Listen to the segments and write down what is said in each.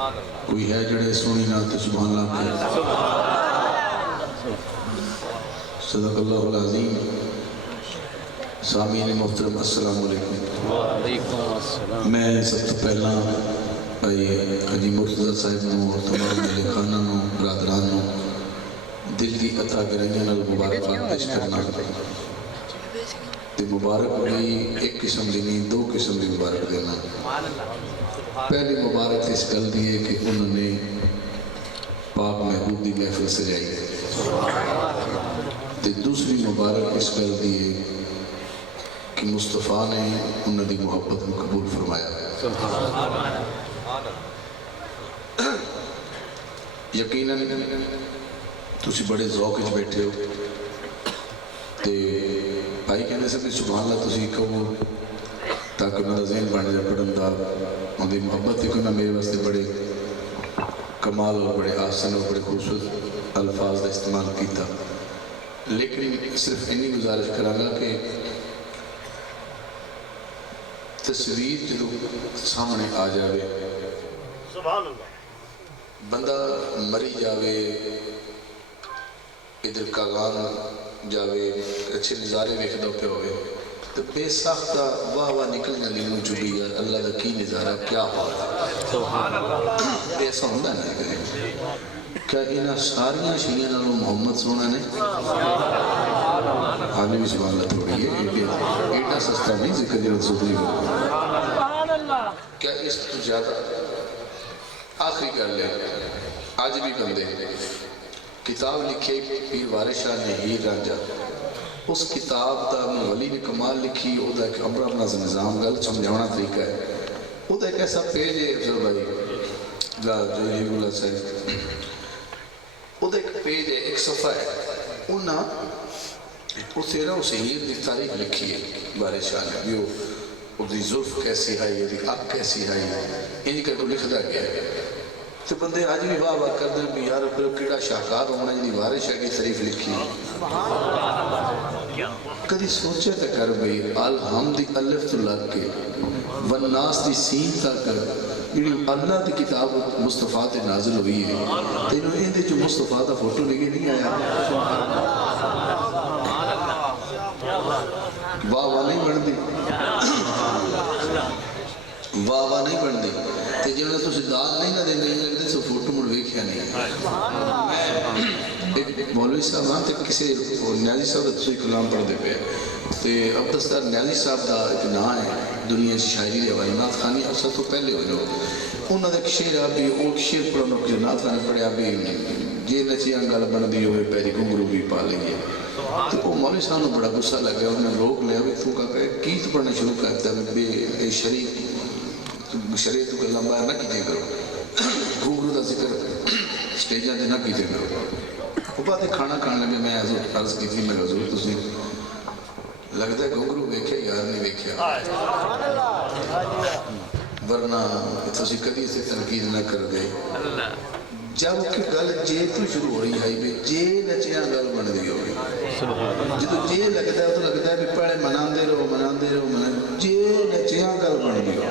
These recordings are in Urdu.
کوئی ہے جڑے سونی نات سبحان اللہ کہ صدق اللہ العظیم. سامعین محترم السلام علیکم. میں سب تو پہلا بھائی حاجی مرتضی صاحب نو اور تمام میرے خانہ نو برادران نو دل دی عطا کرائیاں نال مبارکباد پیش کرنا. تے مبارک بھی ایک قسم دی نہیں دو قسم دی مبارک دینا. پہلی مبارک اس گل دی ہے کہ انہوں نے پاک محبوب دی محفل سجائی ہے. تے دوسری مبارک اس گل دی ہے کہ مصطفیٰ نے انہوں دی محبت کو قبول فرمایا. یقیناً تسی بڑے ذوق وچ بیٹھے ہو تے بھائی کہنے سے بھی سبحان اللہ تسی کہو تاکہ انہوں دا ذہن بن جائے پڑھن دا. انہوں دی محبت دیکھو نا میرے واسطے بڑے کمال اور بڑے آسن اور بڑے خوبصورت الفاظ دا استعمال کیتا. لیکن صرف انی گزارش کراں گا کہ تصویر جدو سامنے آ جاوے سبحان اللہ بندہ مری جاوے ادھر کاغان جاوے اچھے نظارے ویکھدا پہ ہوئے تو بے ساختہ واہ واہ نکلنے لیوں چوبی ہے اللہ دا کی نظارہ کیا حال ہے. سبحان اللہ ایسا ہوندہ نہیں کہ کیا انہاں ساریاں شیئیں نالوں محمد سونا نے آنے بھی سبحان اللہ تھوڑی ہے ایٹا سستا نہیں ذکر جرد سوٹنی کو کیا اس تو زیادہ آخری کر لے. آج بھی بندے کتاب لکھے پیر وارث شاہ نے ہیر رانجھا اس کتاب دا ولی نے کمال لکھی او دا ایک امر اپنا نظام گل سمجھانا طریقہ ہے. او دا ایک ایسا پیج ہے افضل بھائی جو اللہ صاحب او دا ایک پیج ہے ایک صفحہ ہے انہاں وہ تیرہ اس ہیر دی تاریخ لکھی ہے وارث شاہ نے بھی وہ دی ظلف کیسی ہے یہ دی آگ کیسی ہے انہی کا تو لکھدا گیا ہے. تو بندے آج بھی واہ واہ کر دیں بھی یار پھر کیڑا شاہکار ہونا جنہی وارث شاہ کی تعریف لکھی. کدی سوچے تھا کر بھئی الحمد الف تو لگ کے والناس دی سین تک جنہی اللہ دی کتاب مصطفیٰ تے نازل ہوئی ہے تینوں این دے جو مصطفیٰ دا فوٹو لگے نہیں آیا. واہ واہ نہیں بن دی واہ واہ نہیں بن دی تے جنہوں نے تو سے داد نہیں نہ دینے لگتے سو فوٹو مڑ ویکھیا نہیں. ایک مولوی صاحب ہاں تے کسی نیازی صاحب دا دوسری کلام پڑھ دے پہ تے عبدالستار نیازی صاحب دا ایک نام ہے دنیا شاعری دے حوالے نعت خوانی عرصہ تو پہلے ہو جاؤ انہوں نے ایک شعر آبی ایک شعر پڑھنا کہ نعت خوانی پڑھے آبی یہ نچیاں گل بن دی ہوئے پیری گھنگرو بھی پا لیں تو وہ مولوی صاحب نے بڑا غصہ لگا انہوں نے روک لیا بھی تو کہا کہ کیت پڑھنا شروع کرتا ہے بے شریعت کو لمبا نہ کیتے کرو گھنگرو دا ذکر سٹیجاں دے نہ کیتے کرو. وہ بات کھانا کھانے لگے میں عرض کی تھی میں حضور تسی لگتا ہے گھنگرو ویکھے یار نہیں ویکھیا ورنہ تسی کدی سے تنقید نہ کر گئے. جب کہ گل جے تو شروع ہو رہی ہے بھی جے نچیاں گل بن دی ہوئی جدو جے لگتا ہے تو لگتا ہے بھی پہلے منان دے رہو جے نچیاں گل بن دی ہوئی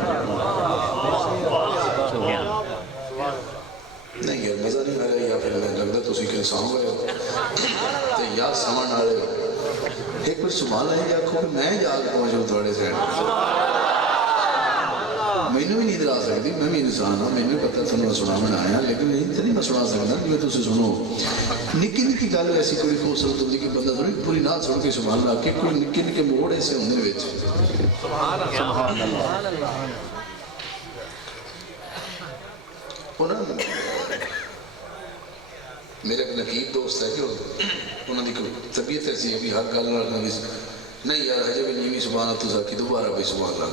نہیں یار مزہ نہیں آ رہا یا پھر لگتا تو اسی کے ساؤں گئے ہو تو یا سامان آ رہے ہو ایک پھر سبحان اللہ یا کھو کہ میں جاگ پہنچوں تھوڑے سے میں نے بھی نہیں درا سکتی میں بھی انسان ہوں میں نے پتہ سنو سنا میں آیا لیکن نہیں میں سنا سکتا کہ میں تو اسے سنو نکی نکی گل ایسی کوئی خوصلت ہوتی کہ بندہ سنو پوری نات سن کے سبحان اللہ کہ کوئی نکی نکی موڑ ایسے ہوندے ویچ سبحان اللہ. میرے ایک نقیب دوست ہے کہ انہوں نے طبیعت ایسی ہے بھی ہر گل نہیں یار ہجے بھی نہیں سبحان اللہ تو ساکی دوبارہ بھی سبحان اللہ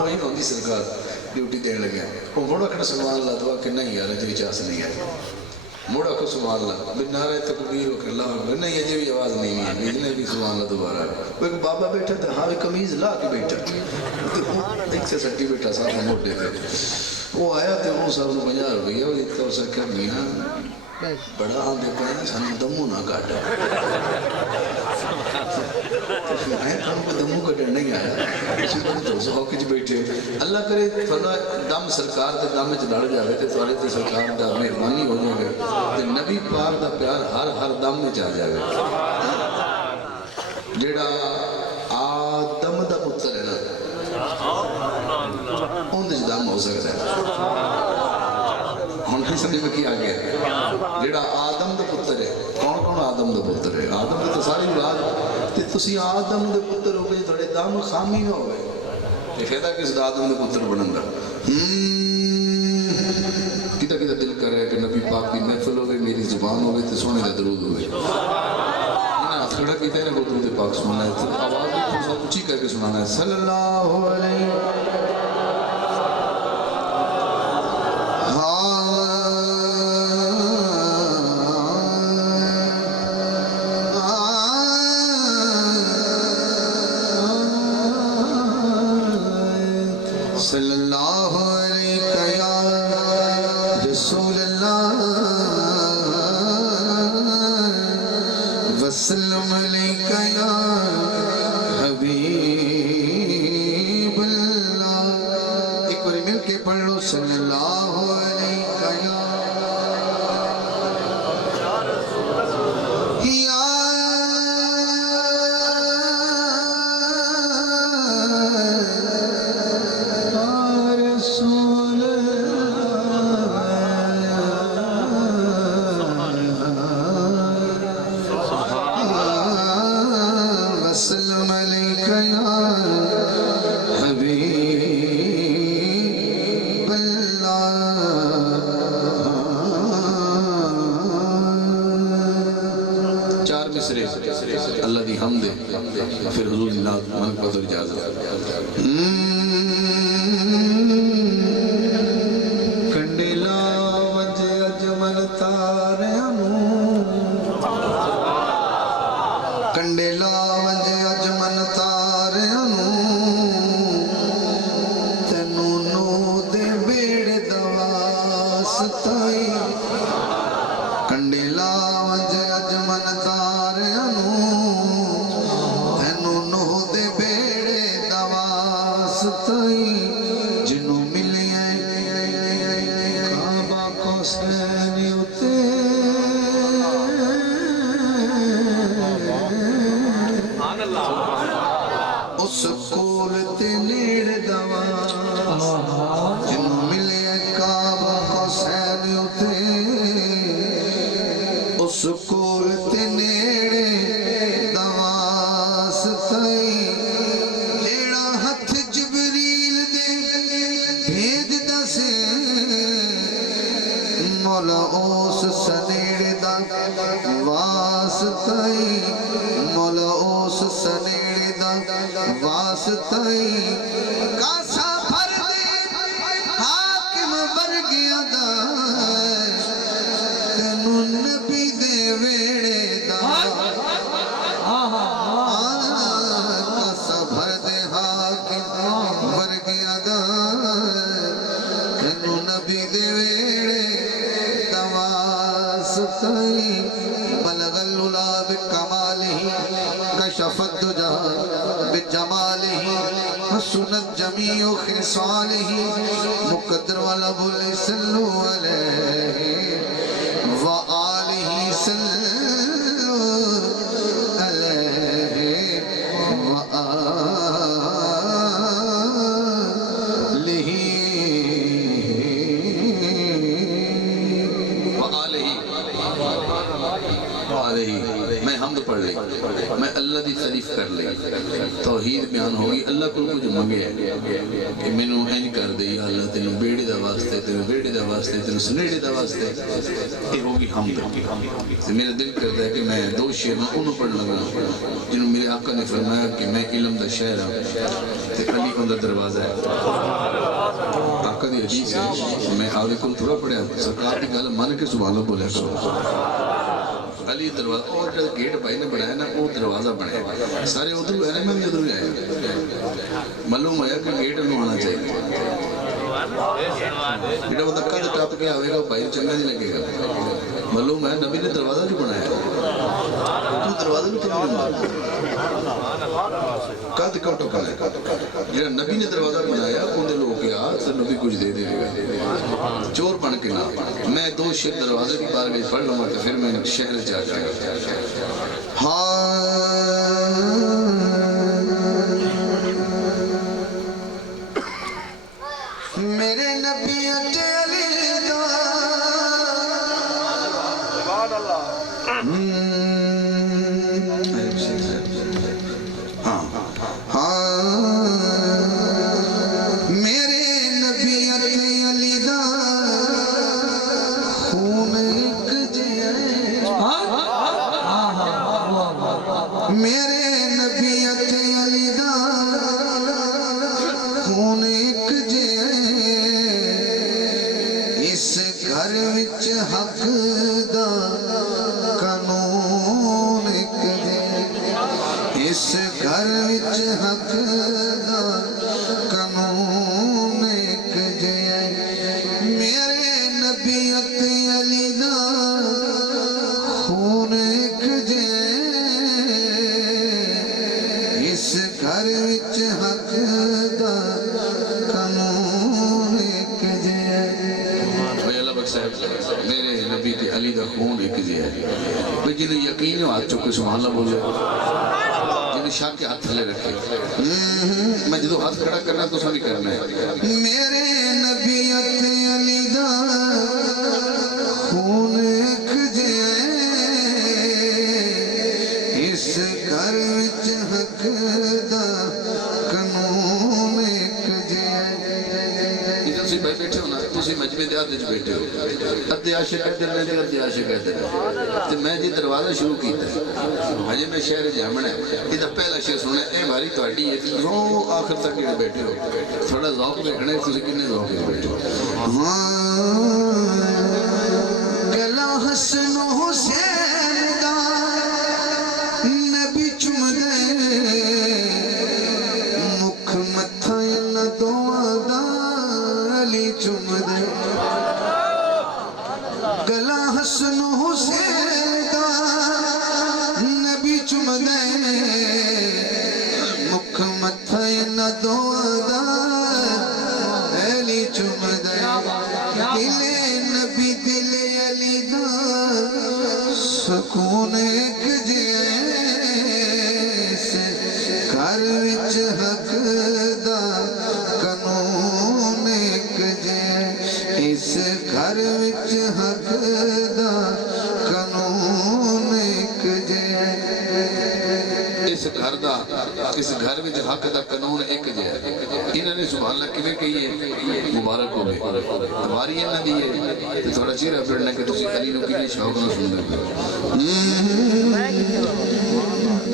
وہی ہوندی سرکار ڈیوٹی دین لگے وہ موڑا کھڑا سبحان اللہ دعا کہ نہیں یار ہجے بھی چاس نہیں ہے موڑا کو سبحان اللہ بھی نعرہ تکبیر ہو کہ اللہ اکبر نہیں ہجے بھی آواز نہیں ہے بھیجنے بھی سبحان اللہ دوبارہ وہ ایک بابا بیٹھا تھا ہاں کمیز لا کے بیٹھا ایک سے سٹی بیٹھا صاحب موڑ دیتے وہ آیا تھے وہ صاحب نے 50 روپیہ وہ اتنا اسے کیا میاں بڑا ہاں دیکھا ہے سانو دمو نہ کاٹا میں کو دموں کا ڈر نہیں آیا اسی پر تو سو کچھ بیٹھے اللہ کرے تھوڑا دم سرکار دے دم چ لڑ جاوے تے تھوڑے تے سرکار دا مہربانی ہو جائے گا تے نبی پاک دا پیار ہر دم میں آ جائے جیڑا آدم دا پتر ہے نا ان دے دم ہو سکتا ہے ہن کی سمجھ میں کیا گیا جیڑا آدم دا پتر ہے کون آدم دا پتر ہے آدم دا تو ساری بات تے تسی آدم دے پتر ہو گئے تھوڑے دم خامی نہ ہوئے یہ فیدہ کس دا آدم دے پتر بنن دا کتا کتا دل کر رہا ہے کہ نبی پاک کی محفل ہوئے میری زبان ہوئے تے سونے دا درود ہوئے انہاں کھڑا کیتا ہے نا وہ درود پاک سننا ہے تو آواز بھی تھوڑا سا اچھی کر کے سنانا ہے صلی اللہ علیہ صلی اللہ علیہ یا رسول اللہ وسلم علیہ یا حبیب اللہ ایک بار مل کے پڑھ لو صلی اللہ علیہ اللہ دی حمد پھر حضور اللہ من کو اجازت کنڈیلا وجہ اجمل تاریانو کنڈیلا وجہ اجمل تاریانو تینو نو دے بیڑ دواسطائی کنڈیلا وجہ اجمل تاریانو جنوں ملے کعبہ کو سینی اتے اس کول تے نیڑ دوا جنوں ملے کعبہ کو سینی اتے اس کول تے نیڑ دوا ستائی مولا اوس سنیڑ دا واسطائی مولا اوس سنیڑ دا واسطائی کاسا بھر دے حاکم برگیا دا تینو نبی دے ویڑے دا کاسا بھر دے حاکم برگیا دا تینو نبی دے ویڑے بلغ العلا بکمالہ کشف الدجا بجمالہ حسنت جمیع خصالہ مقدر والب صلو علیہ وآلہ صلو علیہ وآلہ میں حمد پڑھ لی میں اللہ دی تعریف کر لی توحید بیان ہوگی اللہ کو کچھ منگے کہ میں نو این کر دے یا اللہ تینو بیڑی دا واسطے تینو بیڑی دا واسطے تینو سنیڑی دا واسطے یہ ہوگی حمد میرا دل کرتا ہے کہ میں دو شعر میں انہوں پڑھ لگا جنہوں میرے آقا نے فرمایا کہ میں علم دا شہر ہوں تے علی کو دا دروازہ ہے آقا دی حدیث ہے میں آوے کل تھوڑا پڑھا سرکار کی گل مان کے سبحان اللہ بولے علی دروازہ اور جو گیٹ بھائی نے بنایا نا وہ دروازہ بنایا سارے ادھر ہے میں بھی ادھر آیا معلوم ہے کہ گیٹ انہوں آنا چاہیے بیٹا وہ دکھا تو ٹاپ کے آوے گا بھائی چنگا نہیں لگے گا معلوم ہے نبی نے دروازہ جو بنایا تو دروازے بھی تو قد کا ٹکن ہے جہاں نبی نے دروازہ بنایا اندر لوگ کیا تو نبی کچھ دے دے گا چور بن کے نہ میں دو شیر دروازے کی بار گئی پڑھ لوں گا تو پھر میں شہر جا جائے گا میرے نبی علی دا میرے نبی علی دا خون ایک جے میرے نبی علی دا خون ایک جے اس گھر وچ حق دا قانون ایک جے اس گھر وچ حق دا قانون ایک جے میرے نبی علی دا خون ایک جے اس گھر وچ حق دا قانون ایک جے میرے نبی تے علی دا خون ایک جے ہے بھئی جنہیں یقین ہو ہاتھ چکے سبحان اللہ بولے جنہیں شاہ کے ہاتھ تھلے رکھے میں جدو ہاتھ کھڑا کرنا تو سبھی کرنا ہے میرے نبی علی دا خون ایک جے اس گھر وچ حق دا قانون ایک جے ادھر سے بیٹھے ہو نا تسی مجمع دے آدھے بیٹھے ہو ادھے عاشق ادھر نے دے ادھے عاشق ادھر تو میں جی دروازہ شروع کیتا ہے ہجے میں شہر جامن ہے ادھر پہلا شہر سنا ہے اے بھاری توڑی ہے رو آخر تک ادھر بیٹھے ہو تھوڑا ذوق دیکھنا ہے تسی کنے ذوق ادھر بیٹھے ہو گلا حسن حسین دا نبی چم دے مکھ متھا اللہ دعا دا علی چم دے گلا حسن حسین دا نبی چم دے مکھ متھا اللہ دعا دا علی چم دے دل نبی دل علی دا سکون ایک جے گھر وچ حق دا قانون ایک جے اس گھر وچ حق دا قانون ایک جے اس گھر دا اس گھر میں حق دا قانون ایک جے انہوں نے سبحان اللہ کیویں کہیے مبارک ہو گئے ہماری یہ نہ دیئے تو تھوڑا چیرہ پھرنا کہ تسی علی نو کی شوق نہ سن دے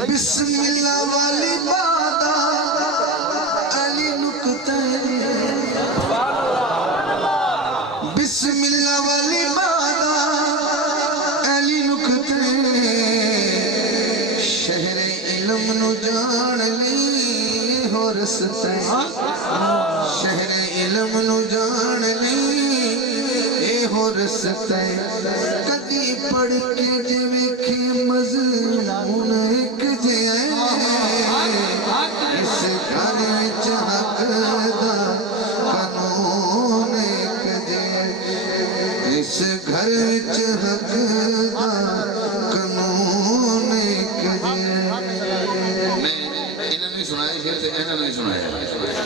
بسم اللہ والی بادہ علی نکتے بسم اللہ والی بادہ علی نکتے شہر علم نو جان لی ہو رستے شہر علم نو جان لی ہو رستے کدی پڑھ کے جے ویکھے مضمون ایک جے اس گھر وچ حق دا قانون ایک جے اس گھر وچ حق دا قانون ایک جے انہوں نے سنایا شیر سے انہوں نے سنایا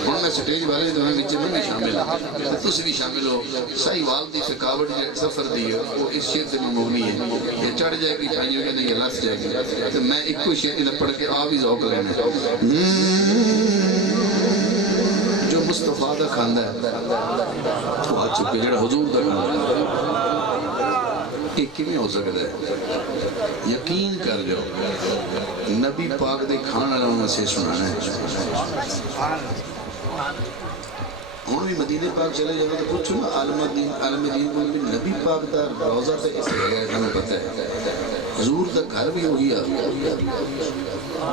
ہوں میں سٹیج والے تو میں بچے میں بھی شامل ہوں تو بھی شامل ہو صحیح والدی فکاوٹ سفر دی ہے وہ اس شیر سے میں مغنی ہے یہ چڑھ جائے گی پھائیوں کے نہیں یہ لس جائے گی تو میں ایک کو شیر ادھر پڑھ کے آپ ہی ذوق لینا جو مصطفیٰ دا کھاندہ ہے تو آ چکے جڑا حضور دا کھاندہ ہے ایک کیویں ہو سکتا ہے یقین کر جو نبی پاک دے کھانا لوگوں سے سنانا ہے ہوں بھی مدینہ پاک چلے جانا تو پوچھو نا عالم دین کو بھی نبی پاک دا روزہ تک اس جگہ ہے ہمیں پتہ ہے حضور دا گھر بھی ہوئی آ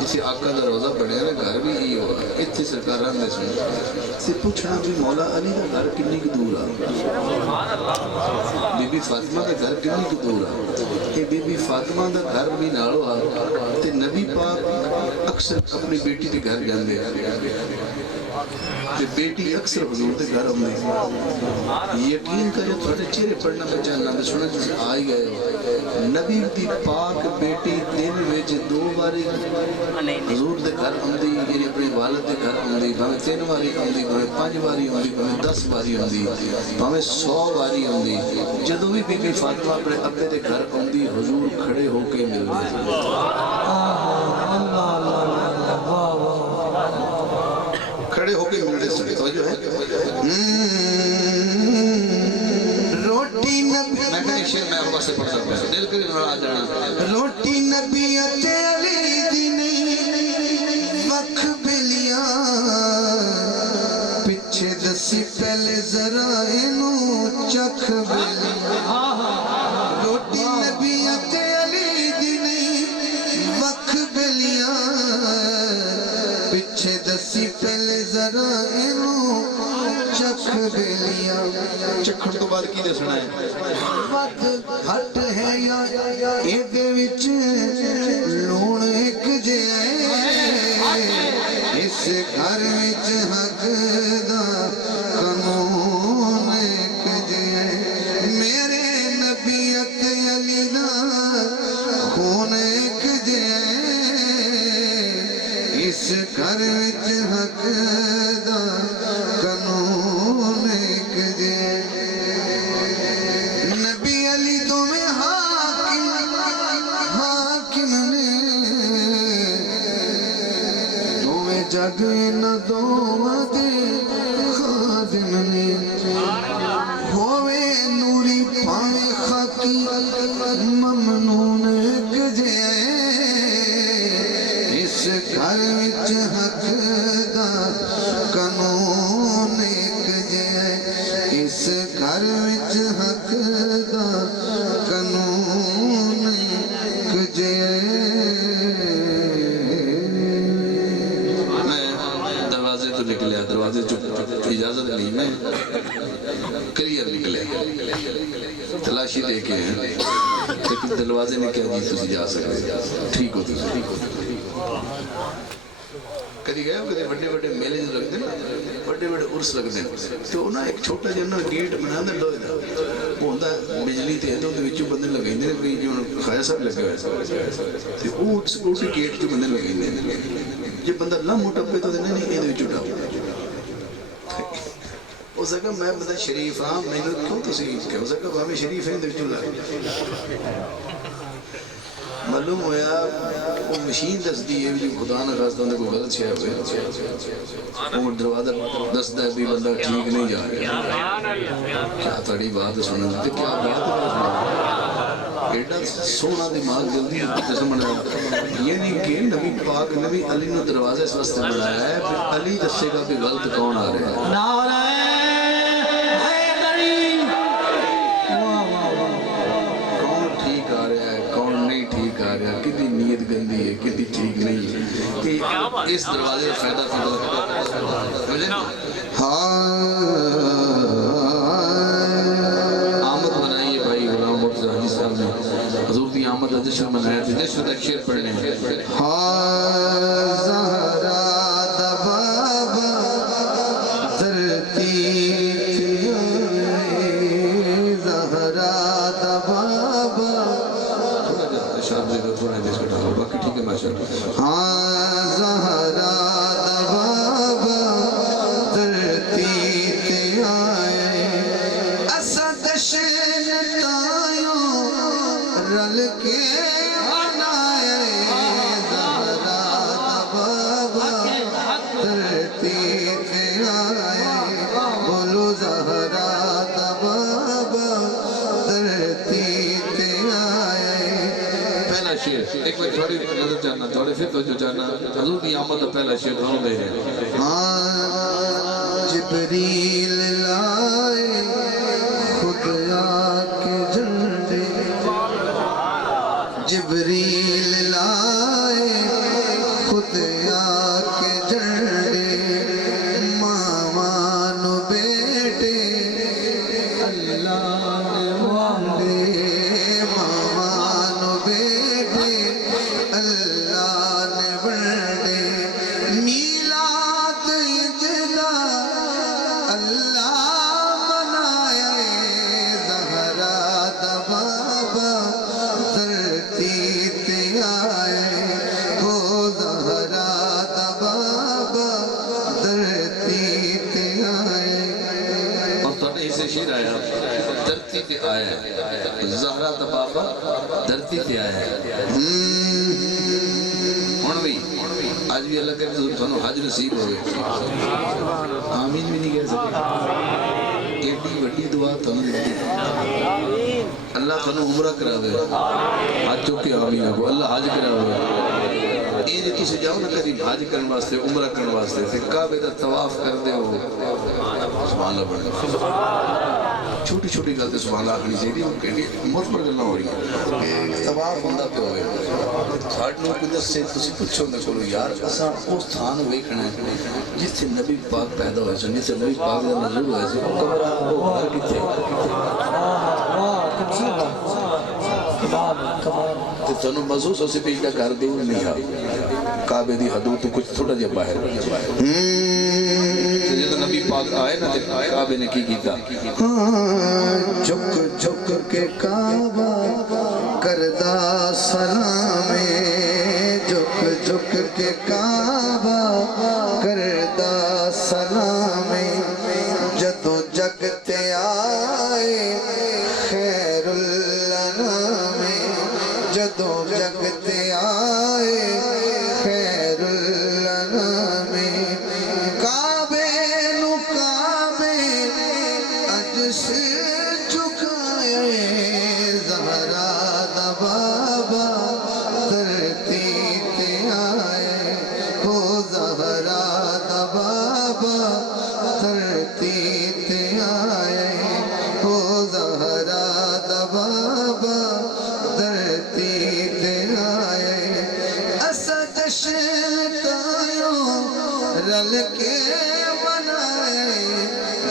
جسے آقا دا روزہ بڑھے نا گھر بھی ہی ہوگا تے سرکاراں نے سن تے پوچھنا بھی مولا علی دا گھر کنی کو دور آ بی بی فاطمہ دا گھر کنی کو دور آ اے بی بی فاطمہ دا گھر بھی نالو آ تے نبی پاک اکثر اپنی بیٹی دے گھر جاندے تے بیٹی اکثر حضور دے گھر آندے یقین کرو تھوڑے چہرے پڑھنا میں جاننا تے سننا جس آئی گئے نبی دی پاک بیٹی دن وچ 2 باری حضور دے گھر آندی یعنی اپنے والد دے گھر آندی بھاویں 3 باری آندی بھاویں 5 باری آندی بھاویں 10 باری آندی بھاویں 100 باری آندی جدوں بھی بی بی فاطمہ اپنے ابے دے گھر آندی حضور کھڑے ہو کے ملدے کھڑے ہو کے ملتے سنے توجہ ہے روٹی نبی میں کہیں شیر میں آپ سے پڑھ سکتا ہوں دل کرے نہ آ جانا روٹی نبیت علی دی نہیں وکھ بلیاں پچھے دسی پہلے ذرا اینو چکھ بلیاں روٹی نبیت علی دی نہیں وکھ بلیاں پچھے دسی پہلے ذرا اینو چکھ بلیاں چکھڑ تو بعد کی دسنا ہے وقت گھٹ ہے یا ایدے وچ لون ایک جے اس گھر وچ حق دا قانون ایک جے میرے نبیت علی دا خون ایک جے اس گھر وچ حق دا قانون ایک جے نبی علی تمہیں حاکم نے تمہیں جگ نہ دوواں دے خادم نے ہووے نوری پاویں خاکی ممنون ایک جے اس گھر وچ حق دا قانون ایک جے اس گھر وچ حق دا قانون ایک جے میں دروازے تو نکلیا دروازے چپ اجازت نہیں میں کلیئر نکلے تلاشی دے کے ہیں لیکن دروازے نے کہا جی تسی جا سکتے ٹھیک ہو تسی کدی گئے ہو کدی بڑے بڑے میلے لگتے ہیں بڑے بڑے عرس لگتے ہیں تو انہاں ایک چھوٹا جہاں گیٹ بنا دے لوہے دا وہ ہوندا بجلی تے تو دے وچوں بندے لگاندے نے کوئی جون خایا صاحب لگا ہوا تے وہ سکیورٹی گیٹ جو بندے لگاندے نے جے بندہ لم ٹپے تو نہیں اے دے وچوں ٹپ ہو سکا میں بندہ شریف ہاں مینوں کیوں تسی کہو سکا بھاویں شریف ہیں دے وچوں لگ معلوم ہویا وہ مشین دس دی ہے جو خدا نہ خواستہ ہونے کو غلط شے ہوئے وہ دروازہ دس دے بھی بندہ ٹھیک نہیں جا رہا کیا تڑی بات سننا تھے کیا بات ایڈا سونا دماغ جلدی جیسا منایا یہ نہیں کہ نبی پاک نبی علی نے دروازہ اس واسطے بنایا ہے پھر علی دسے گا کہ غلط کون آ رہے ہیں کتنی نیت گندی ہے کتنی ٹھیک نہیں ہے کہ اس دروازے کا فائدہ آمد بنائی ہے بھائی غلام مرتضی حاجی صاحب نے حضور کی آمد کا جشن منایا تھا جشن تک شعر پڑھنے ہیں زہرا دبابا دھرتی زہرا دبابا باقی ٹھیک ہے ماشاءاللہ ہاں زہرا دبابا دھرتی تے آئے اسا دشن تایوں رل کے آنائے زہرا دبابا دھرتی تے آئے بولو زہرا دبابا دھرتی تے آئے پہلا شعر ایک بار تھوڑی نظر جانا تھوڑی فکر جو جانا حضور کی آمد کا پہلا شعر ہم دے رہے ہیں ہاں جبریل لائے خدا کے جھنڈے جبریل لائے خدا کے جھنڈے آیا دھرتی پہ آیا ہے زہرا دا بابا دھرتی پہ آیا ہے ہونوی آج بھی اللہ کرے تو تھانو حج نصیب ہوئے آمین بھی نہیں کہہ سکتے ایڈی وڈی دعا تھانو دیتی اللہ تھانو عمرہ کرا دے حج چوکے آمین آگو اللہ حج کرا دے یہ جو کسی جاؤ نا قریب حج کرن واسطے عمرہ کرن واسطے پھر کعبے دا طواف کر دے ہو سبحان اللہ بڑھنے چھوٹی چھوٹی گلتے سبحان اللہ آخری چاہیے وہ کہنی بہت بڑھ جلنا ہو رہی ہے طواف ہوندہ پہ ہوئے ساڑھ لوگ کدھر سے تسی پچھو میں کرو یار اسا اس تھان ویکھنا ہے جس سے نبی پاک پیدا ہوئے سن جس سے نبی پاک دا نظر ہوئے سے وہ کبرا وہ گھر کی تھے تو تنو مزوس اسے پیچھا گھر دے نہیں ہاں کعبے دی حدود تو کچھ تھوڑا جب باہر تو جب نبی پاک آئے نا کعبے نے کی کیتا جھک جھک کے کعبہ کردہ سلامے جھک جھک کے کعبہ کردہ سلامے جدو جگتے آئے خیر الانام جدو جگتے آئے خیر الانام کعبے نو کعبے اج سے جھکائے زہرا دا بابا دھرتی تے آئے ہو زہرا دا بابا دھرتی تے آئے ہو زہرا دا بابا دھرتی تے آئے اسا جشن تایوں رل کے منائے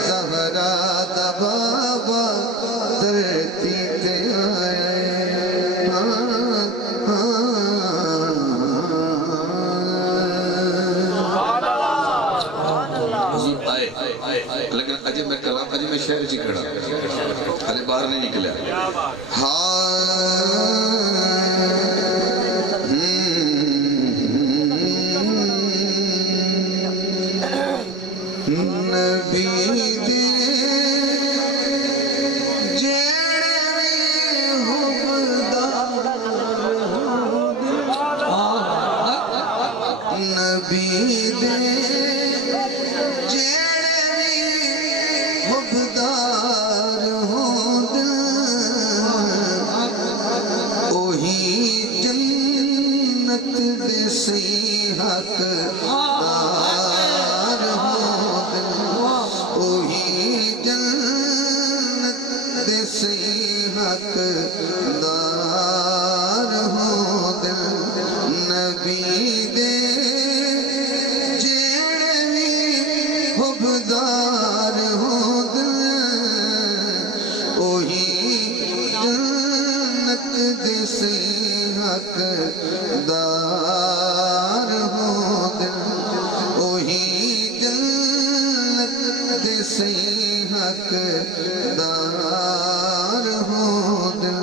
زہرا دا بابا دھرتی تے آئے حضور آئے لیکن اجے میں کلام اجے میں شہر جی کھڑا اجے باہر نہیں نکلیا نبی دے جیڑے حبدار نبی دے جیڑے حبدار ہوں اوہی جنت دے سی حق اوہی جنت دے سی حق دار ہوں دل نبی دے جیڑے بھی حبدار ہوں دل اوہی جنت دے سی حق دار ہوں دل اوہی جنت دے سی حق دار ہوں دل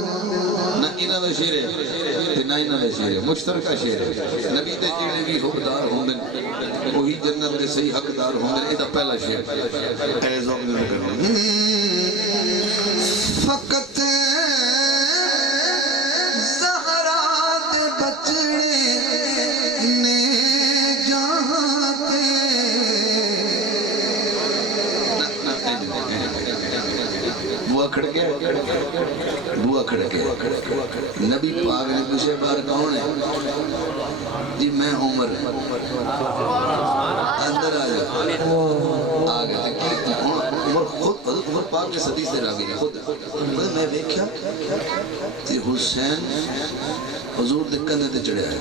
نہ انہاں دا شیر ہے تے نہ انہاں دا شیر ہے مشترکہ شیر ہے نبی دے جڑے بھی حقدار ہوندن وہی جنت دے صحیح حقدار ہوندن اے دا پہلا شیر اے ذوق دے کرنا فقط زہرا دے بچڑے نے جہاں تے بوا کھڑ گیا بوا کھڑ گیا نبی پاک نے پوچھے بار کون ہے جی میں عمر اندر آ جا آگے عمر خود عمر پاک کے صدی سے راوی ہے خود میں دیکھا کہ حسین حضور دے کندھے تے چڑھیا ہے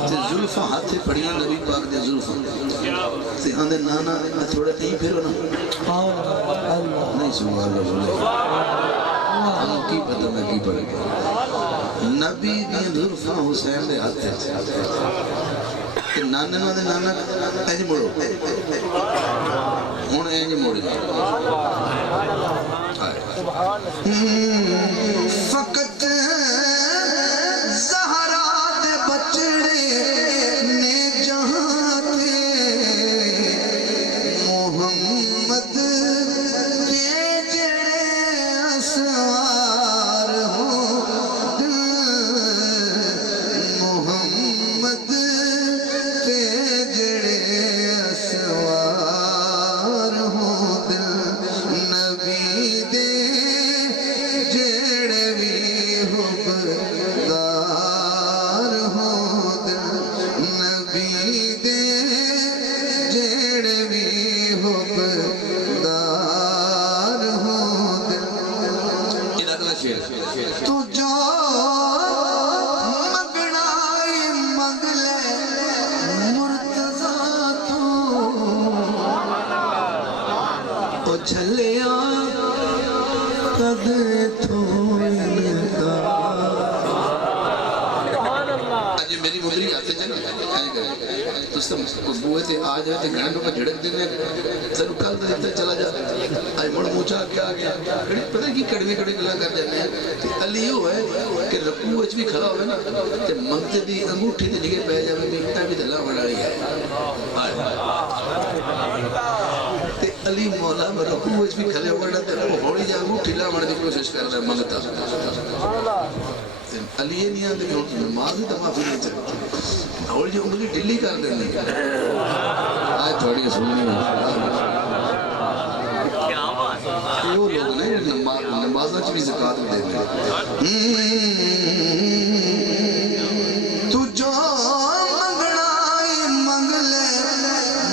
تے زلفاں ہاتھے پڑیاں نبی پاک دے زلفاں تے ہاں دے نانا تھوڑا نہیں پھر نہیں سنوا اللہ بولے ہم کی پتہ میں کی پڑھ گیا نبی دی زلفاں حسین دے ہاتھے کہ نانے دے نانا اینج مڑو ہن اینج مڑ جا فقط زہرا دے بچڑے نے جہاں تے محمد جڑے بھی حبدار ہوں دل یہ اگلا شعر تو جو مگنائی مگ لے مرتضیٰ تو جھلیا قد تھوڑا آج میری مدری آتے جانا تو سب بوئے تھے آج آئے تھے گھنٹے پر جھڑک دینے سر کل دیتا چلا جاتا آج مڑ موچا کیا آگیا پتہ کی کڑوے کڑوے گلا کر جانے ہیں علی ہو ہے کہ رکوع اچھ بھی کھڑا ہوئے نا کہ منگتے دی انگوٹھی دی جگہ پہ جاوے بیکتا بھی دلہ بڑھا رہی ہے علی مولا میں رکوع اچھ بھی کھلے ہوئے نا وہ ہوڑی جا انگوٹھی لا بڑھنے کی کوشش کر رہا ہے منگتا علی یہ نہیں آتے کہ نماز ہی دماغ پھر نہیں چلتی اور جو انگلی ڈلی کر دینے آج تھوڑی سننی ہے وہ لوگ نہیں نمازہ چھ بھی زکاة دیتے تو جو مگنائی مگ لے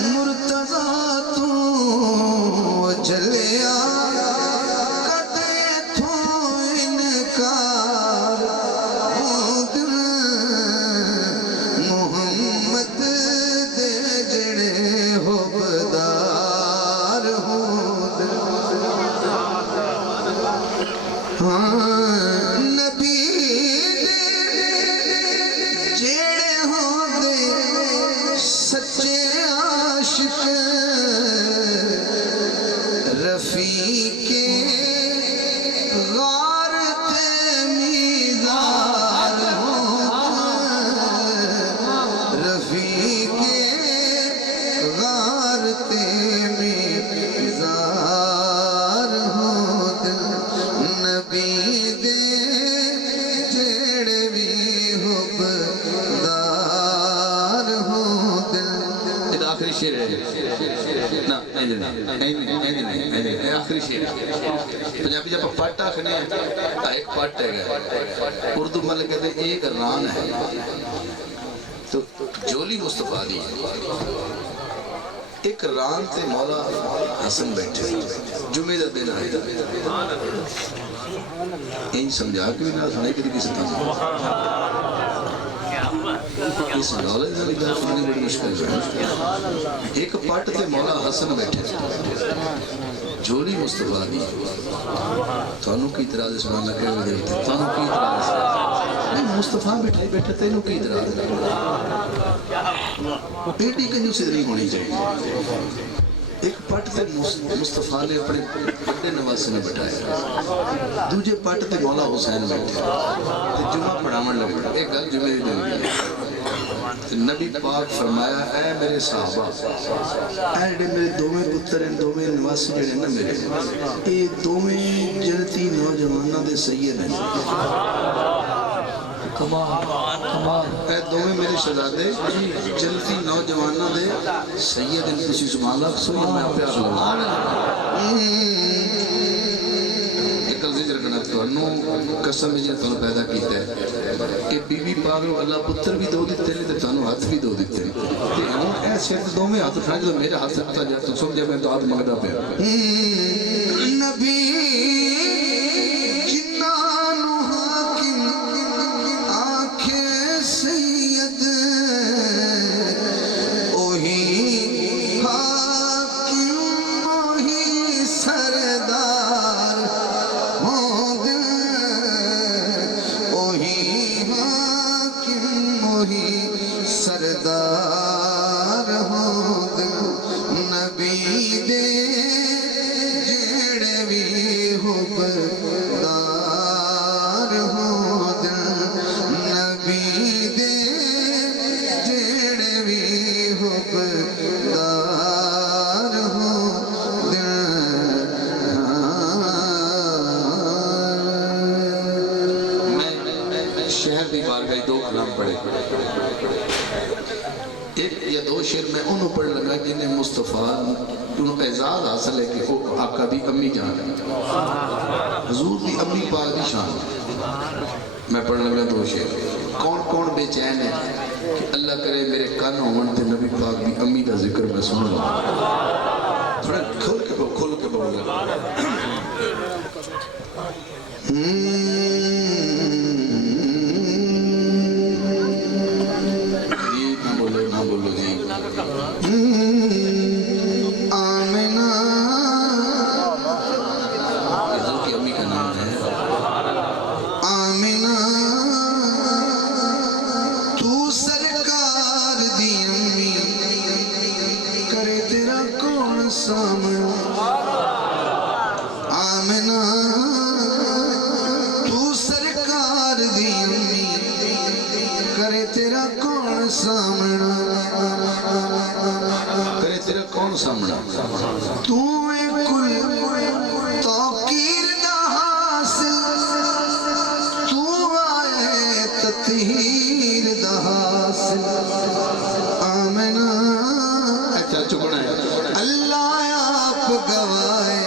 مرتضیٰ تو جلیا کتے تھو انکار محمد دے جڑے حبدار ہو نبی جڑے ہو دے سچے عاشق رفیق غار تے میزار ہو رفیق غار تے میزار ہو نبی دے جڑے بھی حبدار ہو دل ایک آخری شعر ہے نا نہیں آخری شعر پنجابی جب پاٹ آخنے ہیں ایک پاٹ ہے گا اردو میں کہتے ہیں ایک ران ہے تو جولی مصطفیٰ دی ایک ران تے مولا حسن بیٹھے جمعہ دا دن آئے این سمجھا کے بھی نہ سنے کہ کسی طرح اس نالج میں بھی سننے بڑی مشکل ہے ایک پاٹ تے مولا حسن بیٹھے جولی مصطفیٰ دی تھانوں کی اعتراض اس معنی لگے ہوئے دیتے تھانوں کی اعتراض نہیں مصطفیٰ بیٹھائی بیٹھا تینوں کی اعتراض بیٹی کنجوسی نہیں ہونی چاہیے ایک پٹ تے مصطفیٰ نے اپنے بڑے نواسے نے بٹھایا دوجے پٹ تے مولا حسین بیٹھے تے جمعہ پڑھامن لگے ایک گل جمعہ دی دن نبی پاک فرمایا اے میرے صحابہ اے میرے دومیں پتر ہیں دومیں نواسے جڑے نا میرے اے دومیں جنتی نوجوانہ دے سید ہیں اے دومیں میرے شہزادے جنتی نوجوانہ دے سید ہیں کسی سبحان اللہ سوئی میں پیار لگا ایک عزیز رکھنا تو انہوں قسم میں جنہوں پیدا کیتا ہے کہ بی بی پاک رو اللہ پتر بھی دو دیتے ہیں تو انہوں ہاتھ بھی دو دیتے ہیں کہ ہوں اے شہد دو میں ہاتھ اٹھائیں جو میرے ہاتھ سے پتا جاتا تو سمجھے میں تو ہاتھ مگدہ پہ نبی جنانو حاکم آنکھیں سید اوہی حاکم اوہی سردار ہوں دل اوہی حاکم اوہی سردار ہوں دل نبی دے جڑے بھی حبدار ہوں دل نبی دے جڑے بھی حبدار ہوں دل میں شہر دی بارگاہ دو کلام پڑھے ایک یا دو شعر میں انہوں پڑھ لگا جنہیں مصطفیٰ انہوں اعزاز حاصل ہے کہ وہ آقا دی امی جان ہے حضور دی امی پاک دی شان میں پڑھ لگا دو شعر کون کون بے چین ہے کہ اللہ کرے میرے کان ہون تے نبی پاک دی امی دا ذکر میں سن لوں تھوڑا کھول کے بولے نہ بولو جی آمنہ حضرت کی امی کا نام ہے آمنہ تو سرکار دی امی کرے تیرا کون سامنا آمنہ تو سرکار دی امی کرے تیرا کون سامنا کرے تیرا کون سامنا تو کل توقیر دا حاصل تو آئے تطہیر دا حاصل آمنہ اچھا چکنا ہے اللہ آپ گوائے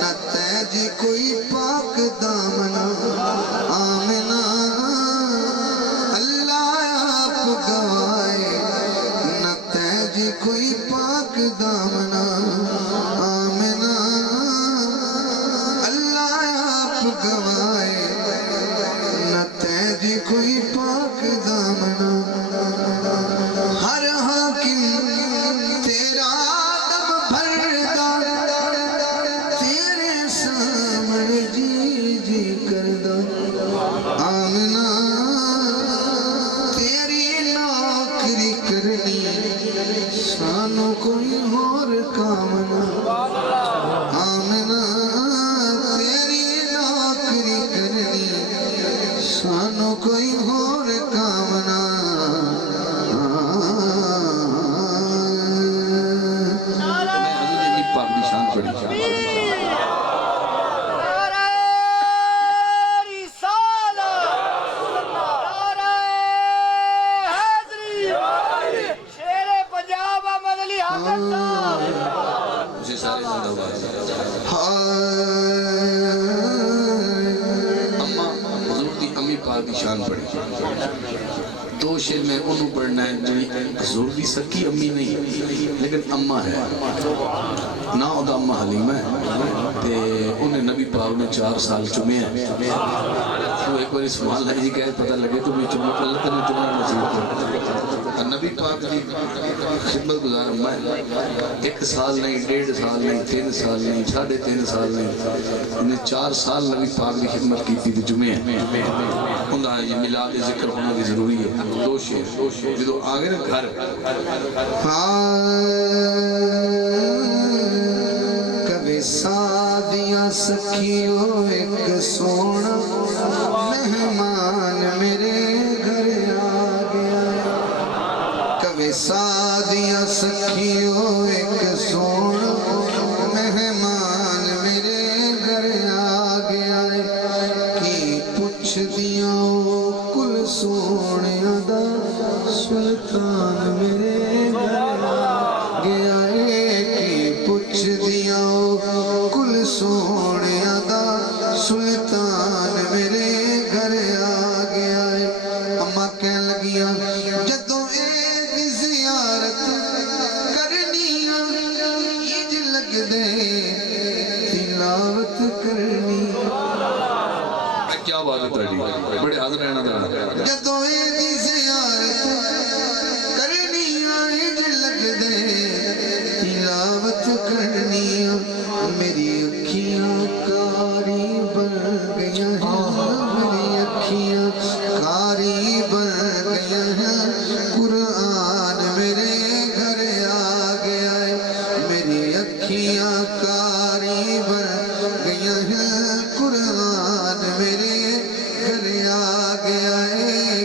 نہ تیج کوئی پاک دامنا آمنہ اللہ آپ گوائے نہ تیج کوئی پاک دامنا آمنہ اللہ آپ گوائے نہ تیج کوئی پاک دامنا ہر حاکم تیرا دم بھردا تیرے سامنے جی جی کردا آمنہ تیری نوکری کرنی سانو کوئی اور کامنا آمنہ تیری نوکری کرنی سانو کوئی اور کامنا پاک دی شان پڑی نعرہ رسالت نعرہ حیدری شیر پنجاب احمد علی حاضر صاحب مجھے سارے زندہ بات اما حضور دی امی پاک دی شان پڑی دو شیر میں انہوں پڑھنا ہے جو حضور دی سکی امی نہیں لیکن اماں ہے نا او دا اماں حلیمہ ہے تے انہیں نبی پاک نے 4 سال چمے ہیں تو ایک بار سبحان اللہ جی کہے پتہ لگے تو میں چمہ اللہ تنے چمہ نصیب کر نبی پاک دی خدمت گزار اماں ہے 1 سال نہیں 1.5 سال نہیں 3 سال نہیں 3.5 سال نہیں انہیں 4 سال نبی پاک دی خدمت کی تھی جمعے ہیں انہاں یہ ملاد ذکر ہونا بھی ضروری ہے 2 شیر جدو آگے نا گھر کبھی سادیاں سکھیوں ایک سونا مہمان میرے گھر آ گیا کبھی سادیاں سکھیوں ایک سونا مہمان میرے گھر آ گیا کی پوچھ دیاں کل سونے دا سلطان میرے گھر آ گیا کی پوچھ دیاں کل سونے دا سلطان میرے گھر آ گیا اماں کہن لگیاں جدوں ایک زیارت کرنی ایج لگ دے تلاوت کرنی کیا بات ہے تیری بڑے حاضر رہنا تھا جدوں ایک زیارت کرنی ایج لگ دے تلاوت کرنی میری اکھیاں کاری بن گیا ہیں میری اکھیاں کاری بن گیا ہیں قرآن میرے گھر آ گیا ہے میری اکھیاں کاری بن گیا ہیں قرآن میرے گھر آ گیا ہے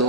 2